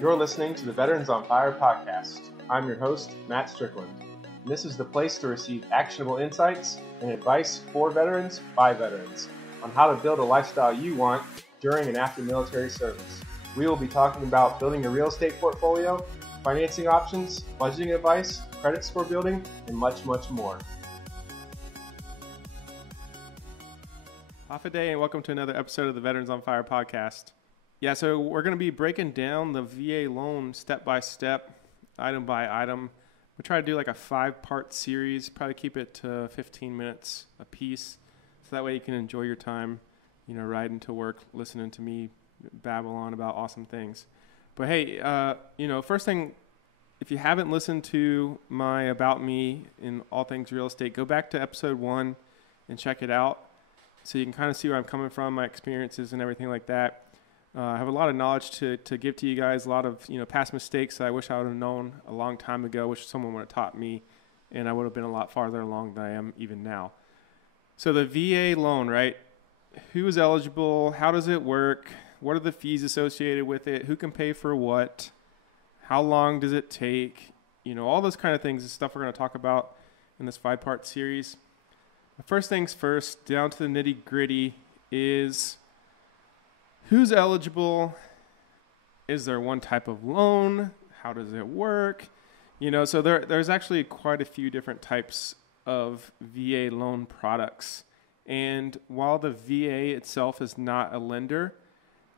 You're listening to the Veterans on Fire podcast. I'm your host, Matt Strickland. And this is the place to receive actionable insights and advice for veterans by veterans on how to build a lifestyle you want during and after military service. We will be talking about building a real estate portfolio, financing options, budgeting advice, credit score building, and much, much more. Off a day and welcome to another episode of the Veterans on Fire podcast. Yeah, so we're going to be breaking down the VA loan step by step, item by item. We'll try to do like a 5-part series, probably keep it to 15 minutes a piece. So that way you can enjoy your time, riding to work, listening to me babble on about awesome things. But hey, first thing, if you haven't listened to my About Me in all things real estate, go back to episode 1 and check it out so you can kind of see where I'm coming from, my experiences and everything like that. I have a lot of knowledge to give to you guys, a lot of past mistakes that I wish I would have known a long time ago, wish someone would have taught me, and I would have been a lot farther along than I am even now. So the VA loan, right? Who is eligible? How does it work? What are the fees associated with it? Who can pay for what? How long does it take? All those kind of things is stuff we're going to talk about in this 5-part series. The first things first, down to the nitty-gritty, is who's eligible? Is there one type of loan? How does it work? So there's actually quite a few different types of VA loan products. And while the VA itself is not a lender,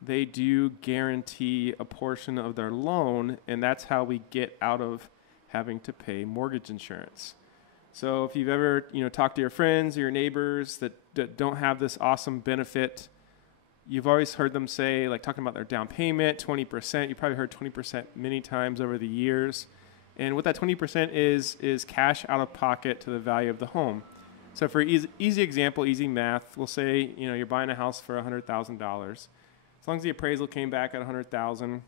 they do guarantee a portion of their loan, and that's how we get out of having to pay mortgage insurance. So if you've ever, talked to your friends or your neighbors that don't have this awesome benefit, you've always heard them say, like talking about their down payment, 20%. You probably heard 20% many times over the years. And what that 20% is cash out of pocket to the value of the home. So for easy example, easy math, we'll say, you're buying a house for $100,000. As long as the appraisal came back at $100,000,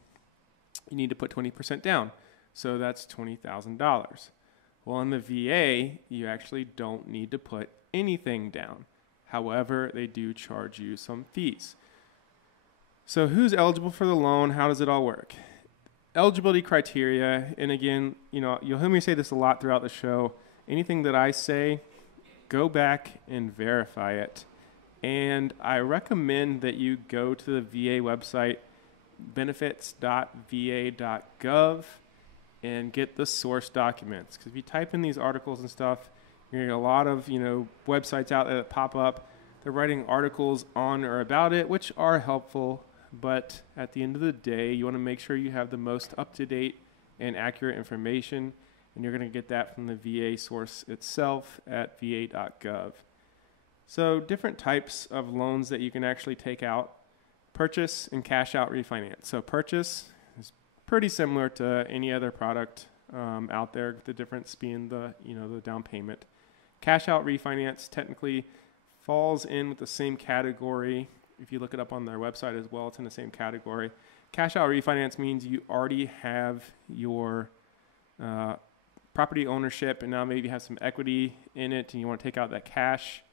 you need to put 20% down. So that's $20,000. Well, in the VA, you actually don't need to put anything down. However, they do charge you some fees. So who's eligible for the loan? How does it all work? Eligibility criteria, and again, you'll hear me say this a lot throughout the show. Anything that I say, go back and verify it. And I recommend that you go to the VA website, benefits.va.gov, and get the source documents. Because if you type in these articles and stuff, you're going to get a lot of, websites out there that pop up. They're writing articles on or about it, which are helpful. But at the end of the day, you want to make sure you have the most up-to-date and accurate information. And you're going to get that from the VA source itself at va.gov. So different types of loans that you can actually take out. Purchase and cash out refinance. So purchase is pretty similar to any other product out there, the difference being the down payment. Cash out refinance technically falls in with the same category. If you look it up on their website as well, it's in the same category. Cash out refinance means you already have your property ownership and now maybe have some equity in it and you want to take out that cash.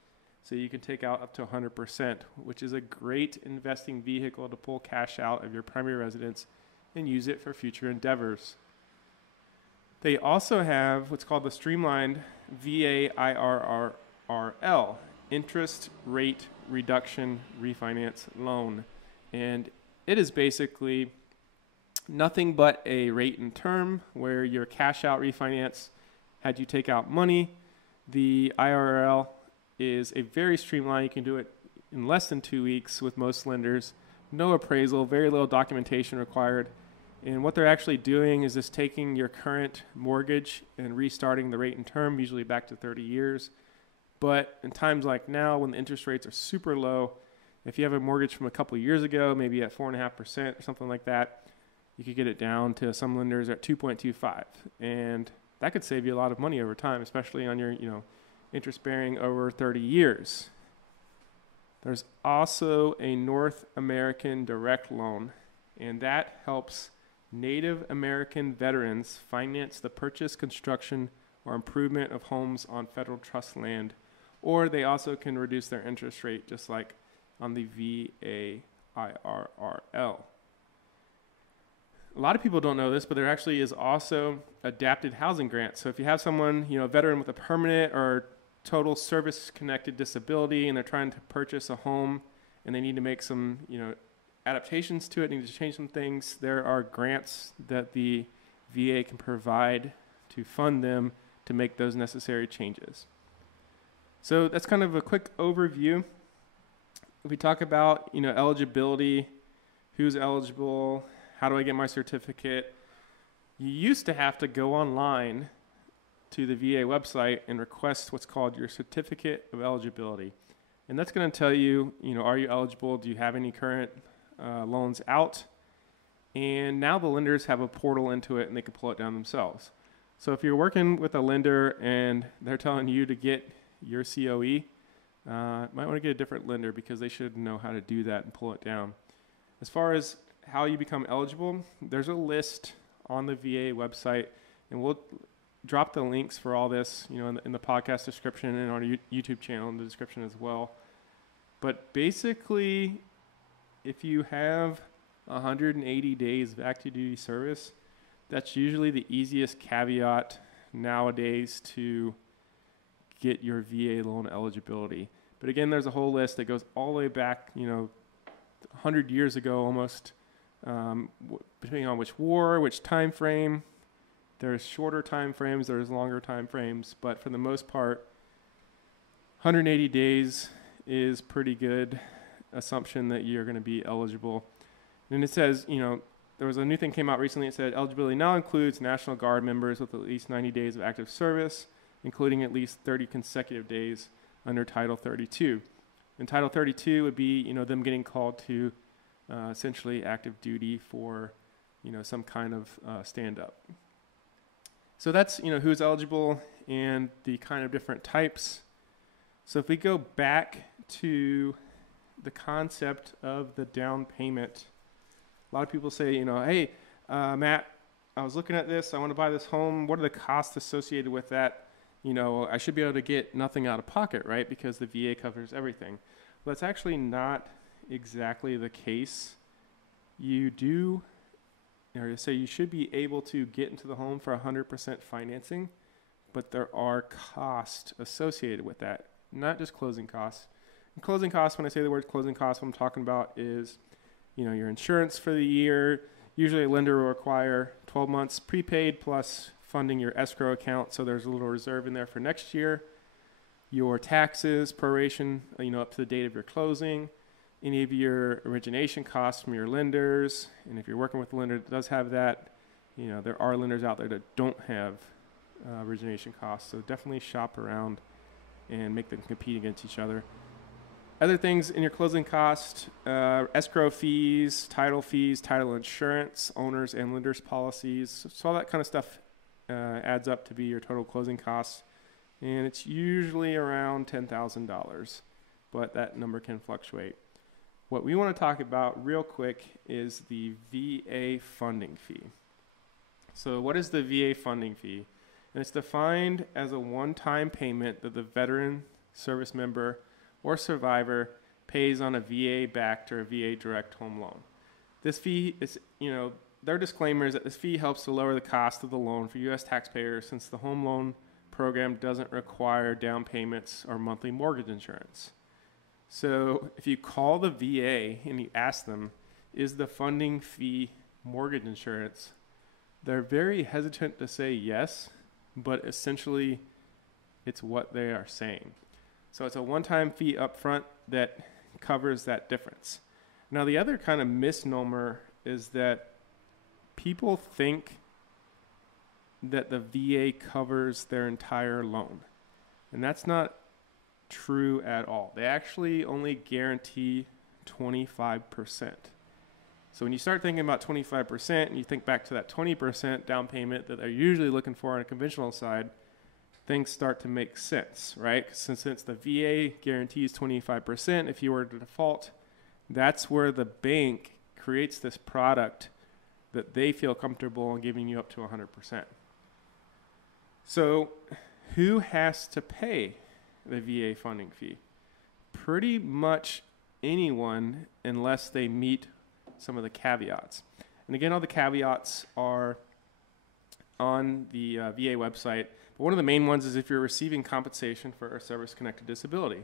So you can take out up to 100%, which is a great investing vehicle to pull cash out of your primary residence and use it for future endeavors. They also have what's called the streamlined VA IRRL, interest rate reduction refinance loan. And it is basically nothing but a rate and term where your cash out refinance had you take out money. The IRRL is a very streamlined, you can do it in less than 2 weeks with most lenders. No appraisal, very little documentation required. And what they're actually doing is just taking your current mortgage and restarting the rate and term, usually back to 30 years. But in times like now, when the interest rates are super low, if you have a mortgage from a couple of years ago, maybe at 4.5% or something like that, you could get it down to some lenders at 2.25. And that could save you a lot of money over time, especially on your, interest bearing over 30 years. There's also a North American direct loan, and that helps Native American veterans finance the purchase, construction, or improvement of homes on federal trust land, or they also can reduce their interest rate just like on the VA F-I-R-R-E. A lot of people don't know this, but there actually is also adapted housing grants. So if you have someone, a veteran with a permanent or total service-connected disability, and they're trying to purchase a home, and they need to make some, adaptations to it, need to change some things, there are grants that the VA can provide to fund them to make those necessary changes. So that's kind of a quick overview. If we talk about, eligibility, who's eligible, how do I get my certificate? You used to have to go online to the VA website and request what's called your certificate of eligibility. And that's going to tell you, are you eligible? Do you have any current loans out? And now the lenders have a portal into it and they can pull it down themselves. So if you're working with a lender and they're telling you to get your COE, might want to get a different lender because they should know how to do that and pull it down. As far as how you become eligible, there's a list on the VA website, and we'll drop the links for all this, in the podcast description and on our YouTube channel in the description as well. But basically, if you have 180 days of active duty service, that's usually the easiest caveat nowadays to get your VA loan eligibility. But again, there's a whole list that goes all the way back, 100 years ago almost, depending on which war, which time frame. There's shorter time frames, there's longer time frames, but for the most part, 180 days is pretty good assumption that you're going to be eligible. And it says, there was a new thing came out recently. It said eligibility now includes National Guard members with at least 90 days of active service, including at least 30 consecutive days under Title 32. And Title 32 would be, them getting called to essentially active duty for, some kind of stand-up. So that's, who's eligible and the kind of different types. So if we go back to the concept of the down payment, a lot of people say, hey, Matt, I was looking at this. I want to buy this home. What are the costs associated with that? I should be able to get nothing out of pocket, right? Because the VA covers everything. Well, that's actually not exactly the case. You do, say you should be able to get into the home for 100% financing, but there are costs associated with that, not just closing costs. And closing costs, when I say the word closing costs, what I'm talking about is, your insurance for the year. Usually a lender will require 12 months prepaid plus funding your escrow account, so there's a little reserve in there for next year. Your taxes, proration, up to the date of your closing. Any of your origination costs from your lenders, and if you're working with a lender that does have that, there are lenders out there that don't have origination costs, so definitely shop around and make them compete against each other. Other things in your closing cost, escrow fees, title insurance, owners and lenders policies, so all that kind of stuff adds up to be your total closing costs, and it's usually around $10,000, but that number can fluctuate. What we want to talk about real quick is the VA funding fee. So what is the VA funding fee? And it's defined as a one-time payment that the veteran, service member, or survivor pays on a VA-backed or a VA direct home loan. This fee is, their disclaimer is that this fee helps to lower the cost of the loan for U.S. taxpayers since the home loan program doesn't require down payments or monthly mortgage insurance. So if you call the VA and you ask them, is the funding fee mortgage insurance? They're very hesitant to say yes, but essentially it's what they are saying. So it's a one-time fee up front that covers that difference. Now the other kind of misnomer is that people think that the VA covers their entire loan. And that's not true at all. They actually only guarantee 25%. So when you start thinking about 25% and you think back to that 20% down payment that they're usually looking for on a conventional side, things start to make sense, right? Since the VA guarantees 25%, if you were to default, that's where the bank creates this product that they feel comfortable in giving you up to 100%. So who has to pay the VA funding fee? Pretty much anyone unless they meet some of the caveats. And again, all the caveats are on the VA website. But one of the main ones is if you're receiving compensation for a service-connected disability.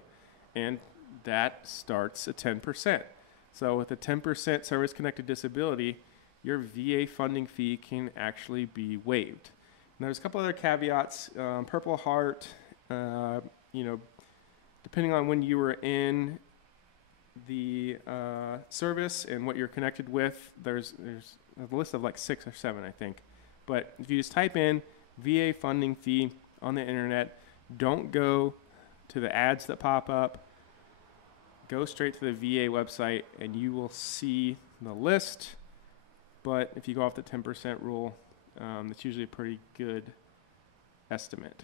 And that starts at 10%. So with a 10% service-connected disability, your VA funding fee can actually be waived. And there's a couple other caveats. Purple Heart, depending on when you were in the service and what you're connected with, there's a list of like 6 or 7, I think. But if you just type in VA funding fee on the internet, don't go to the ads that pop up. Go straight to the VA website and you will see the list. But if you go off the 10% rule, that's usually a pretty good estimate.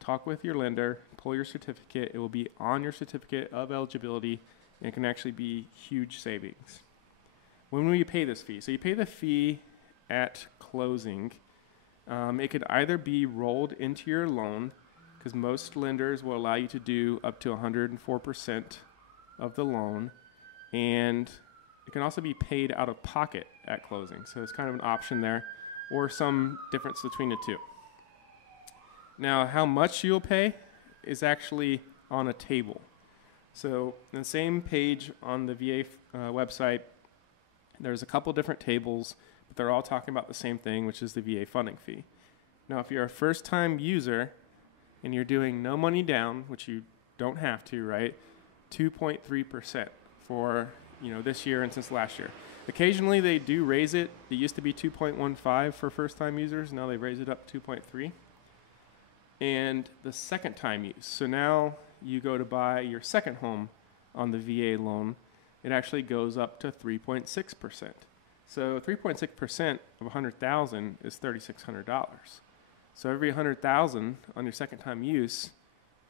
Talk with your lender, pull your certificate. It will be on your certificate of eligibility, and it can actually be huge savings. When will you pay this fee? So you pay the fee at closing. It could either be rolled into your loan, because most lenders will allow you to do up to 104% of the loan, and it can also be paid out of pocket at closing. So it's kind of an option there, or some difference between the two. Now, how much you'll pay is actually on a table. So in the same page on the VA website, there's a couple different tables, but they're all talking about the same thing, which is the VA funding fee. Now, if you're a first-time user and you're doing no money down, which you don't have to, right, 2.3% for this year and since last year. Occasionally they do raise it. It used to be 2.15 for first-time users. Now they've raised it up to 2.3. And the second-time use. So now you go to buy your second home on the VA loan, it actually goes up to 3.6%. So 3.6% of $100,000 is $3,600. So every $100,000 on your second-time use,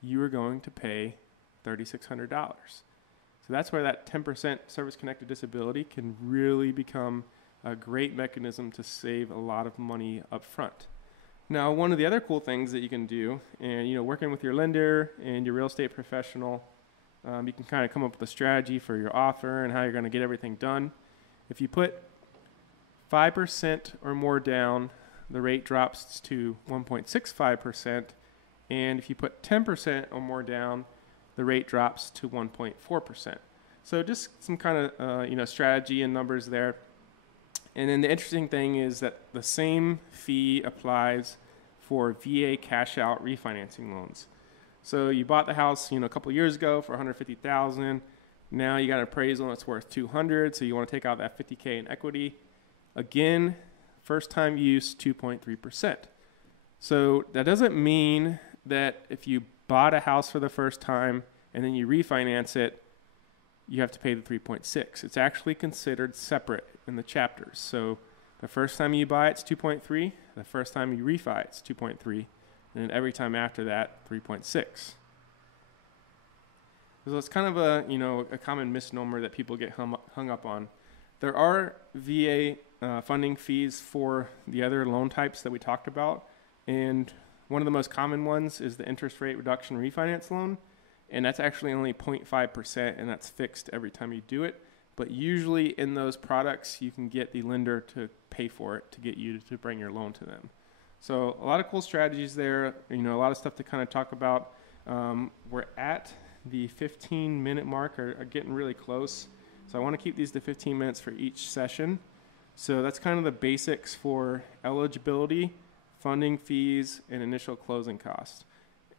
you are going to pay $3,600. So that's where that 10% service-connected disability can really become a great mechanism to save a lot of money up front. Now, one of the other cool things that you can do, and working with your lender and your real estate professional, you can kind of come up with a strategy for your offer and how you're going to get everything done. If you put 5% or more down, the rate drops to 1.65%, and if you put 10% or more down, the rate drops to 1.4%. So just some kind of strategy and numbers there. And then the interesting thing is that the same fee applies for VA cash out refinancing loans. So you bought the house, a couple of years ago for $150,000. Now you got an appraisal that's worth $200,000, so you want to take out that $50,000 in equity. Again, first time use 2.3%. So that doesn't mean that if you bought a house for the first time and then you refinance it, you have to pay the 3.6. It's actually considered separate in the chapters. So the first time you buy it's 2.3, the first time you refi it's 2.3, and then every time after that 3.6. So it's kind of a common misnomer that people get hung up on. There are VA funding fees for the other loan types that we talked about, and one of the most common ones is the interest rate reduction refinance loan, and that's actually only 0.5%, and that's fixed every time you do it. But usually in those products, you can get the lender to pay for it to get you to bring your loan to them. So a lot of cool strategies there, a lot of stuff to kind of talk about. We're at the 15-minute mark, are getting really close. So I want to keep these to 15 minutes for each session. So that's kind of the basics for eligibility, funding fees, and initial closing costs.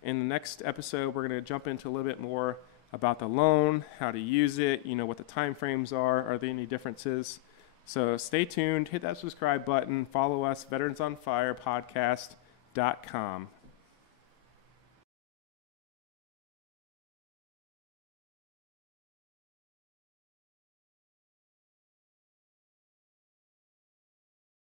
In the next episode, we're going to jump into a little bit more about the loan, how to use it, what the time frames are there any differences? So stay tuned, hit that subscribe button, follow us, veteransonfirepodcast.com.